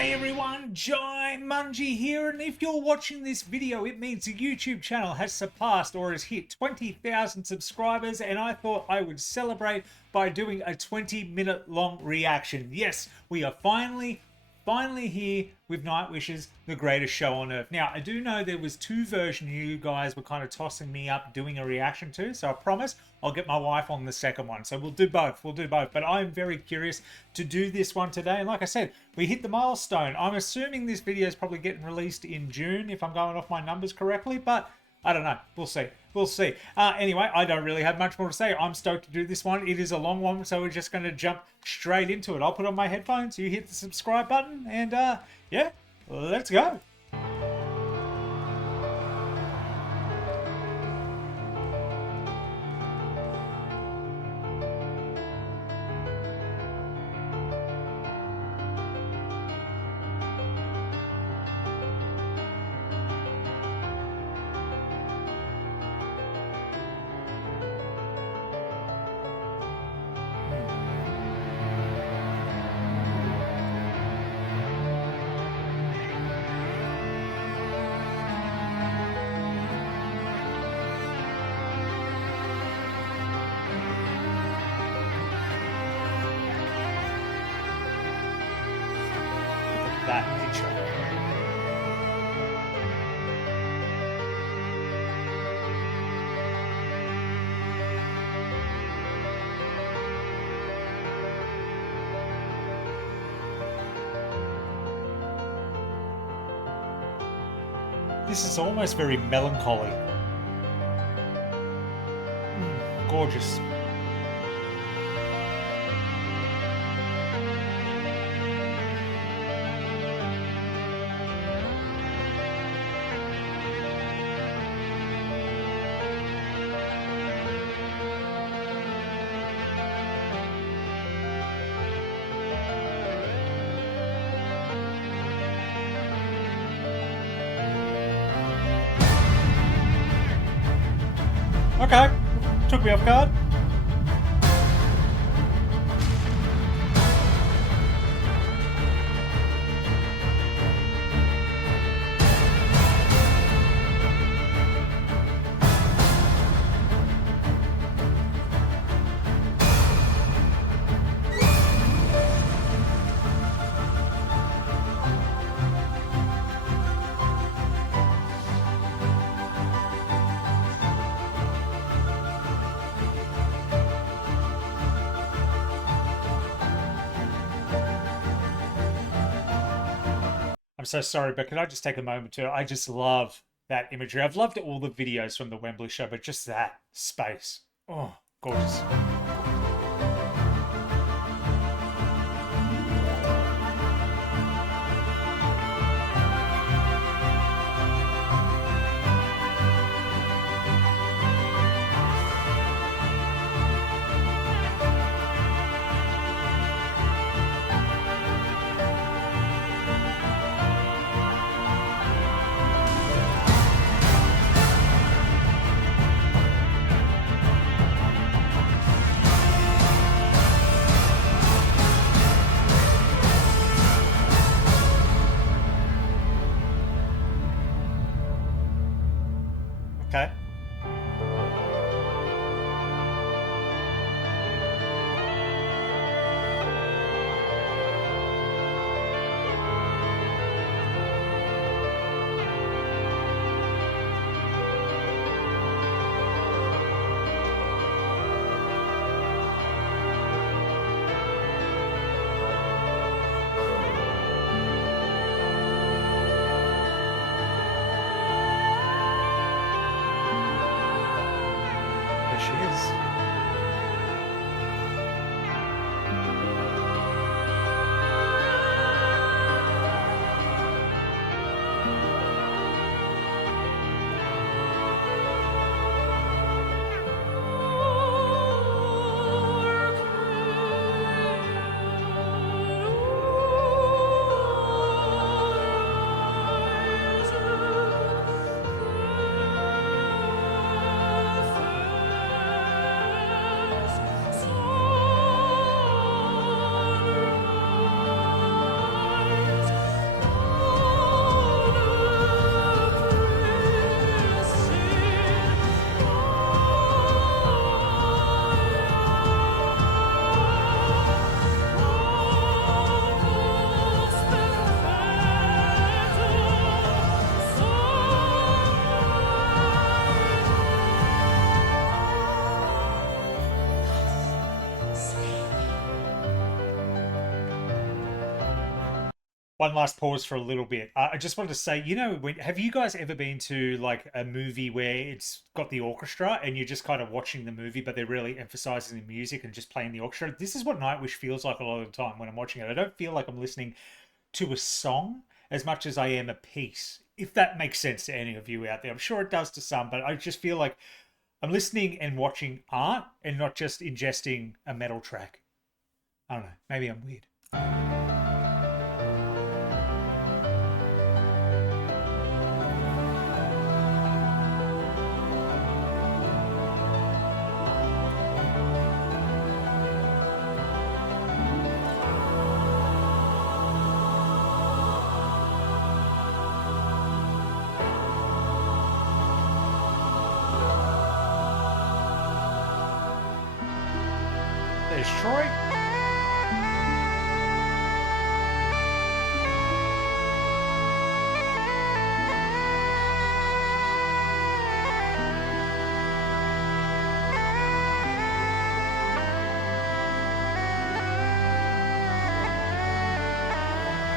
G'day everyone, Jai Mungie here, and if you're watching this video, it means the YouTube channel has surpassed or has hit 20,000 subscribers, and I thought I would celebrate by doing a 20-minute long reaction. Yes, we are finally here with Nightwish's The Greatest Show on Earth. Now, I do know there was two versions you guys were kind of tossing me up doing a reaction to, so I promise I'll get my wife on the second one. So we'll do both, but I'm very curious to do this one today. And like I said, we hit the milestone. I'm assuming this video is probably getting released in June, if I'm going off my numbers correctly, but I don't know. We'll see. Anyway, I don't really have much more to say. I'm stoked to do this one. It is a long one, so we're just going to jump straight into it. I'll put on my headphones, you hit the subscribe button, and yeah, let's go. That intro. This is almost very melancholy. Gorgeous. Okay, took me off guard. I'm so sorry, but can I just take a moment to, I just love that imagery. I've loved all the videos from the Wembley show, but just that space. Oh, gorgeous. One last pause for a little bit. I just wanted to say, have you guys ever been to like a movie where it's got the orchestra and you're just kind of watching the movie, but they're really emphasizing the music and just playing the orchestra? This is what Nightwish feels like a lot of the time when I'm watching it. I don't feel like I'm listening to a song as much as I am a piece, if that makes sense to any of you out there. I'm sure it does to some, but I just feel like I'm listening and watching art and not just ingesting a metal track. I don't know. Maybe I'm weird. There's Troy.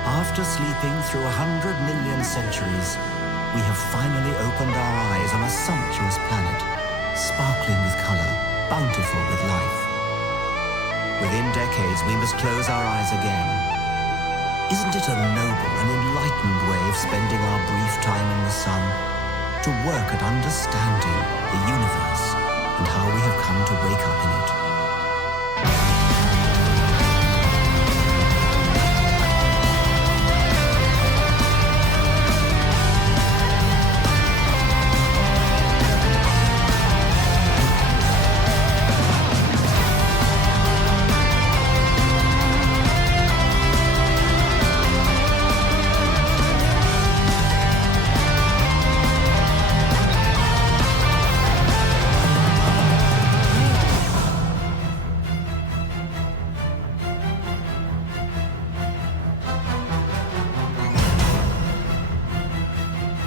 After sleeping through 100 million centuries, we have finally opened our eyes on a sumptuous planet, sparkling with color, bountiful with life. Within decades, we must close our eyes again. Isn't it a noble and enlightened way of spending our brief time in the sun? To work at understanding the universe and how we have come to wake up in it.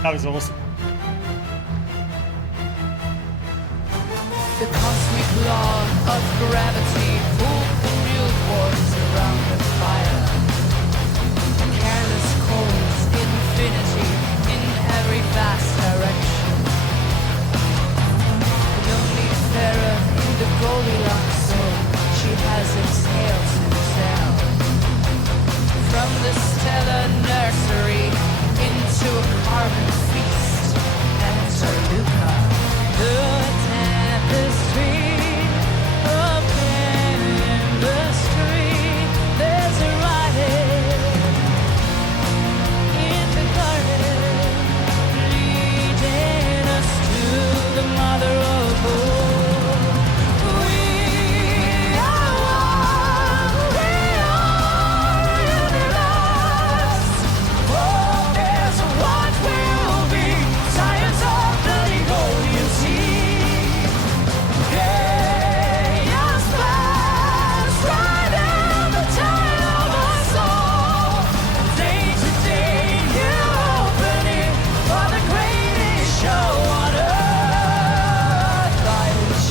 That was awesome. The cosmic law of gravity pulled the real force around the fire. Careless coals, infinity in every vast direction. The only pharaoh in the Goldilocks zone, she has exhaled to sail. From the stellar nursery into a carbon feast. Enter Luca, the tapestry of chemistry. There's a writing in the garden, leading us to the mother of all. We are one, we are universe. Oh, there's what will be, science of the legal, you see. Chaos flash right in the tide of our soul. Day to day, you opening for the greatest show on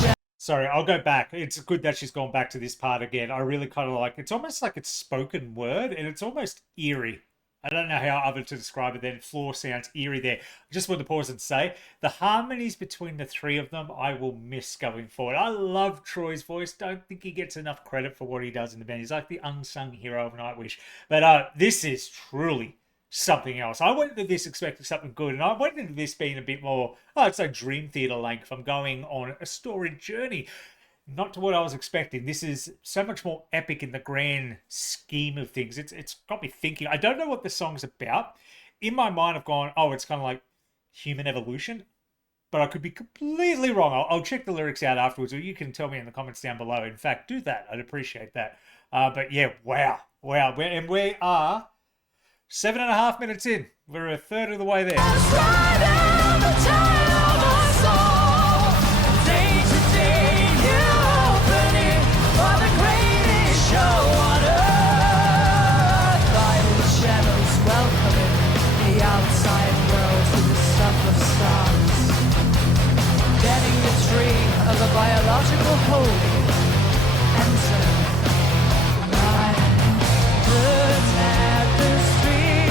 earth. Sorry, I'll go back. It's good that she's gone back to this part again. I really kind of like it's almost like it's spoken word and it's almost eerie. I don't know how other to describe it then. Floor sounds eerie there. I just want to pause and say the harmonies between the three of them I will miss going forward. I love Troy's voice. Don't think he gets enough credit for what he does in the band. He's like the unsung hero of Nightwish. But this is truly something else. I went into this expecting something good, and I went into this being a bit more, it's like Dream Theater length. I'm going on a storied journey. Not to what I was expecting. This is so much more epic in the grand scheme of things. It's got me thinking. I don't know what the song's about. In my mind, I've gone, it's kind of like human evolution. But I could be completely wrong. I'll check the lyrics out afterwards, or you can tell me in the comments down below. In fact, do that. I'd appreciate that. But yeah, wow. And we are 7.5 minutes in. We're a third of the way there. Of a biological whole. Enter the tapestry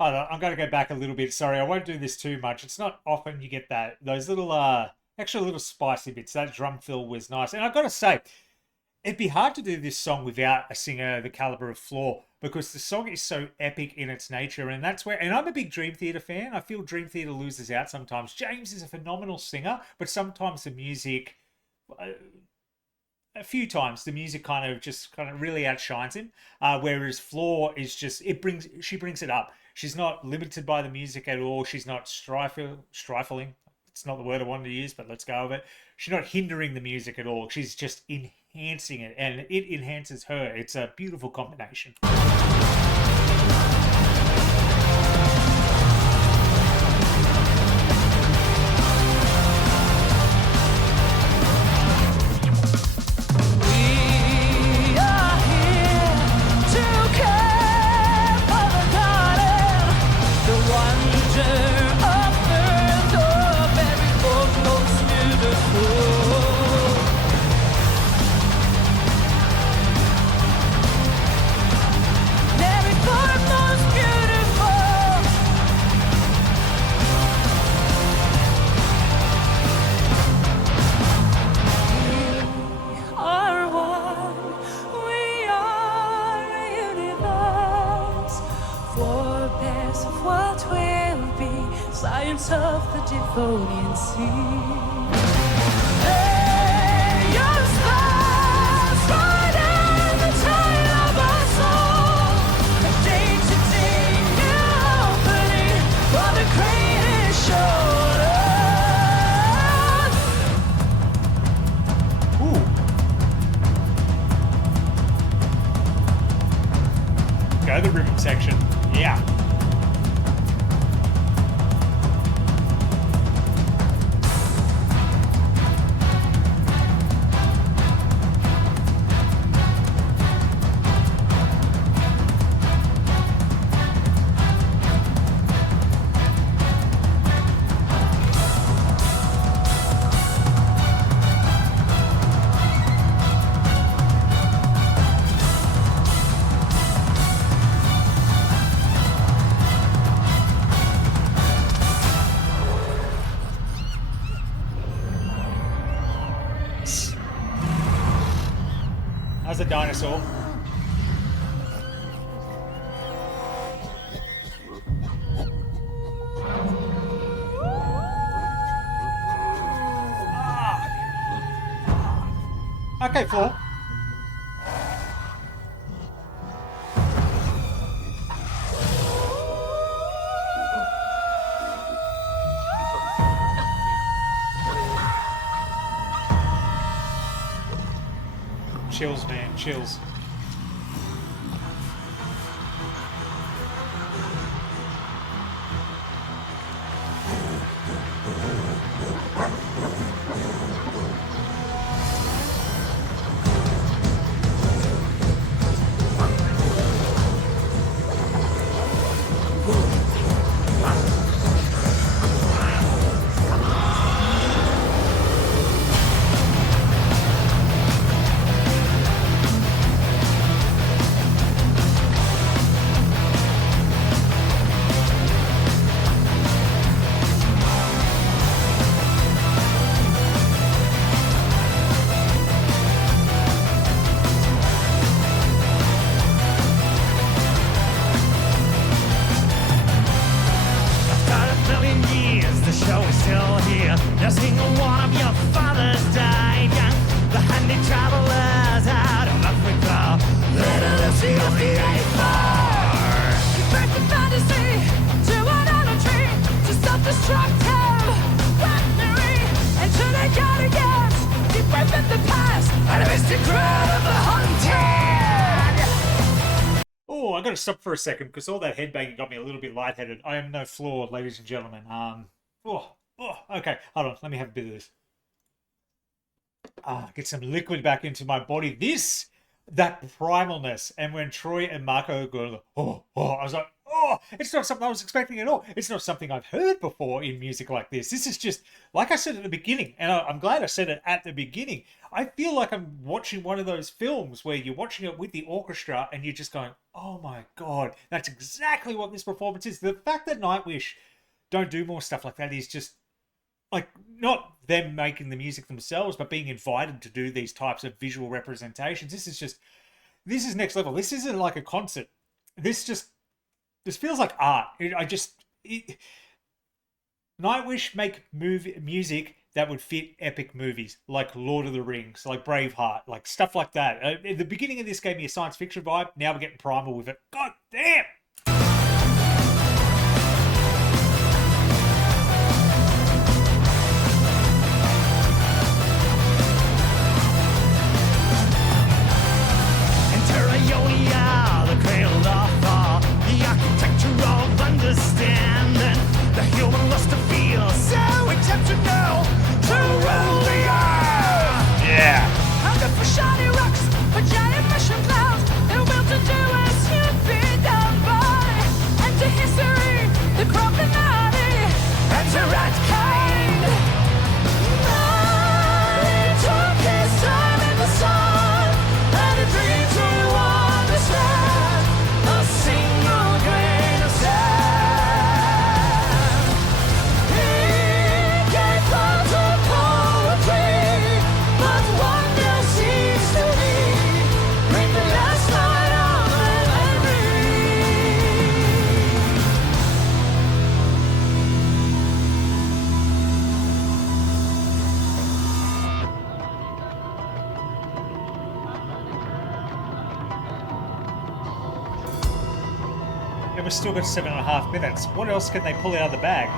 Hold on, I'm going to go back a little bit. Sorry, I won't do this too much. It's not often you get that. Those little, extra little spicy bits. That drum fill was nice. And I've got to say, it'd be hard to do this song without a singer the caliber of Floor, because the song is so epic in its nature. And that's where, and I'm a big Dream Theater fan. I feel Dream Theater loses out sometimes. James is a phenomenal singer, but sometimes the music, a few times the music kind of really outshines him. Whereas Floor is just, she brings it up. She's not limited by the music at all. She's not strifling. It's not the word I wanted to use, but let's go with it. She's not hindering the music at all. She's just enhancing it, and it enhances her. It's a beautiful combination. Of the Devonian Sea. Go the rhythm section. Yeah. As a dinosaur. Okay, Floor. Chills, man, chills. Oh, I got to stop for a second because all that headbanging got me a little bit lightheaded. I am no Floor, ladies and gentlemen. Okay, hold on. Let me have a bit of this. Get some liquid back into my body. That primalness. And when Troy and Marco go, I was like, oh, it's not something I was expecting at all. It's not something I've heard before in music like this. This is just, like I said at the beginning, and I'm glad I said it at the beginning, I feel like I'm watching one of those films where you're watching it with the orchestra and you're just going, oh my God, that's exactly what this performance is. The fact that Nightwish don't do more stuff like that is just, like, not them making the music themselves, but being invited to do these types of visual representations. This is next level. This isn't like a concert. This feels like art. Nightwish make music that would fit epic movies like Lord of the Rings, like Braveheart, like stuff like that. At the beginning of this gave me a science fiction vibe. Now we're getting primal with it. God damn! The cradle of thought, the architecture of understanding, the human lust to feel, so exceptional to rule the earth. Yeah. Hunger for shiny rocks, for giant mushroom clouds, and will to do as you'd be done by. Enter history, the Illuminati, enter rat kind. He took his time in the sun, and a dream to understand a single grain of sand. He gave birth to poetry, but one day ceased to be. Bring the last night of Yeah, we've still got 7.5 minutes. What else can they pull out of the bag?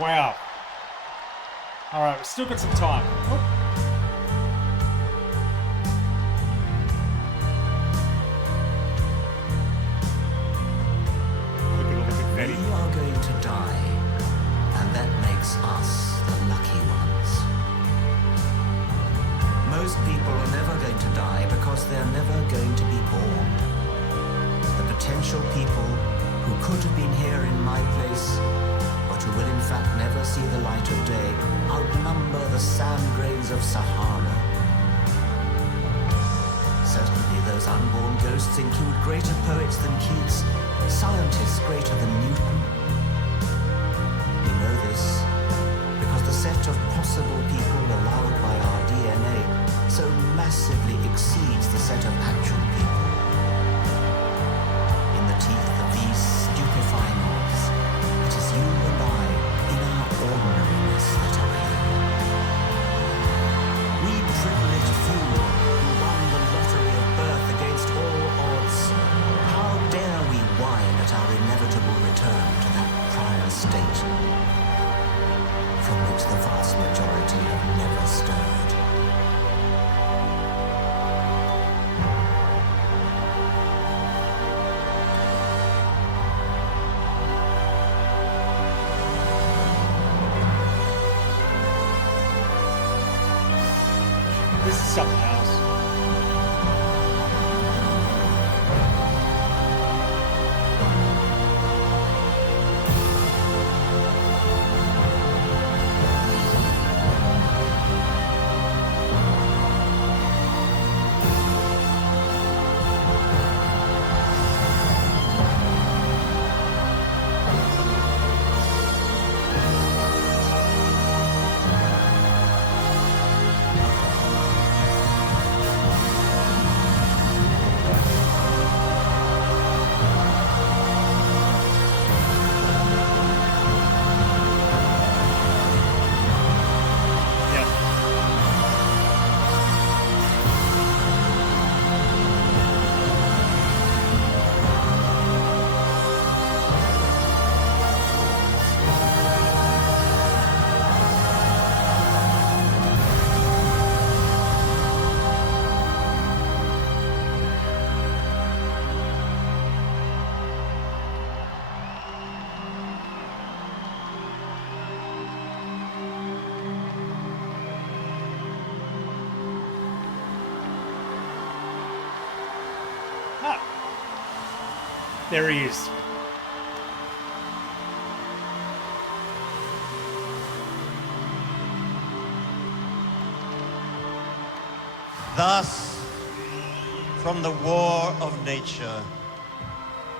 Wow. All right, we've still got some time. Look at all the confetti. We are going to die, and that makes us the lucky ones. Most people are never going to die because they're never going to be born. The potential people who could have been here in my place, but who will in fact never see the light of day, outnumber the sand grains of Sahara. Certainly those unborn ghosts include greater poets than Keats, scientists greater than Newton. We know this because the set of possible people allowed by our DNA so massively exceeds the set of actual people. In the teeth of these stupefying odds, it is you and I, in our ordinariness, that are here. We privileged few who won the lottery of birth against all odds. How dare we whine at our inevitable return to that prior state from which the vast majority have never stirred? This is something else. There he is. Thus, from the war of nature,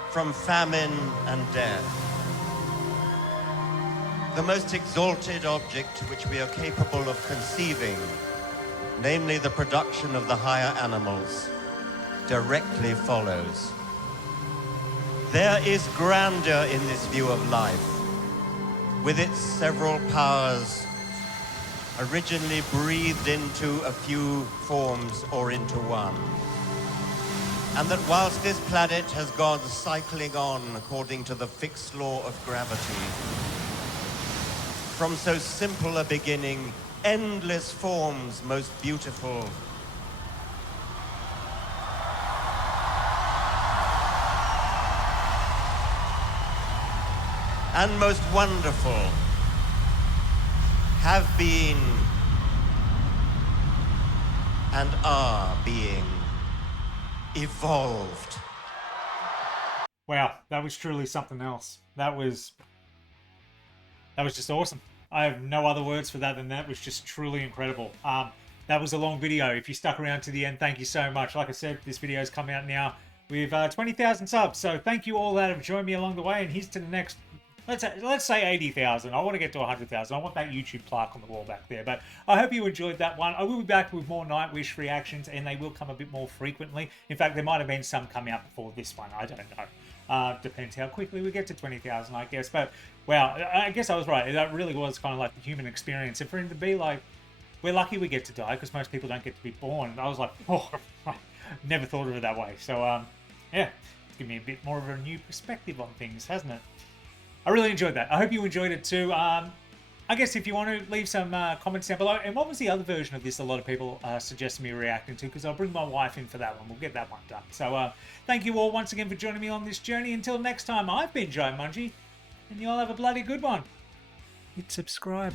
from famine and death, the most exalted object which we are capable of conceiving, namely the production of the higher animals, directly follows. There is grandeur in this view of life, with its several powers originally breathed into a few forms or into one. And that whilst this planet has gone cycling on according to the fixed law of gravity, from so simple a beginning, endless forms most beautiful, and most wonderful have been and are being evolved. Wow, that was truly something else. That was just awesome. I have no other words for that than that was just truly incredible. That was a long video. If you stuck around to the end, thank you so much. Like I said, this video's come out now with 20,000 subs. So thank you all that have joined me along the way. And here's to the next, let's say 80,000. I want to get to 100,000. I want that YouTube plaque on the wall back there. But I hope you enjoyed that one. I will be back with more Nightwish reactions, and they will come a bit more frequently. In fact, there might have been some come out before this one. I don't know. Depends how quickly we get to 20,000, I guess. But, wow, I guess I was right. That really was kind of like the human experience. And for him to be like, we're lucky we get to die because most people don't get to be born. And I was like, oh, never thought of it that way. So, yeah, it's given me a bit more of a new perspective on things, hasn't it? I really enjoyed that. I hope you enjoyed it too. I guess if you want to leave some comments down below. And what was the other version of this a lot of people suggested me reacting to? Because I'll bring my wife in for that one. We'll get that one done. So thank you all once again for joining me on this journey. Until next time, I've been Joe Mungie, and you all have a bloody good one. Hit subscribe.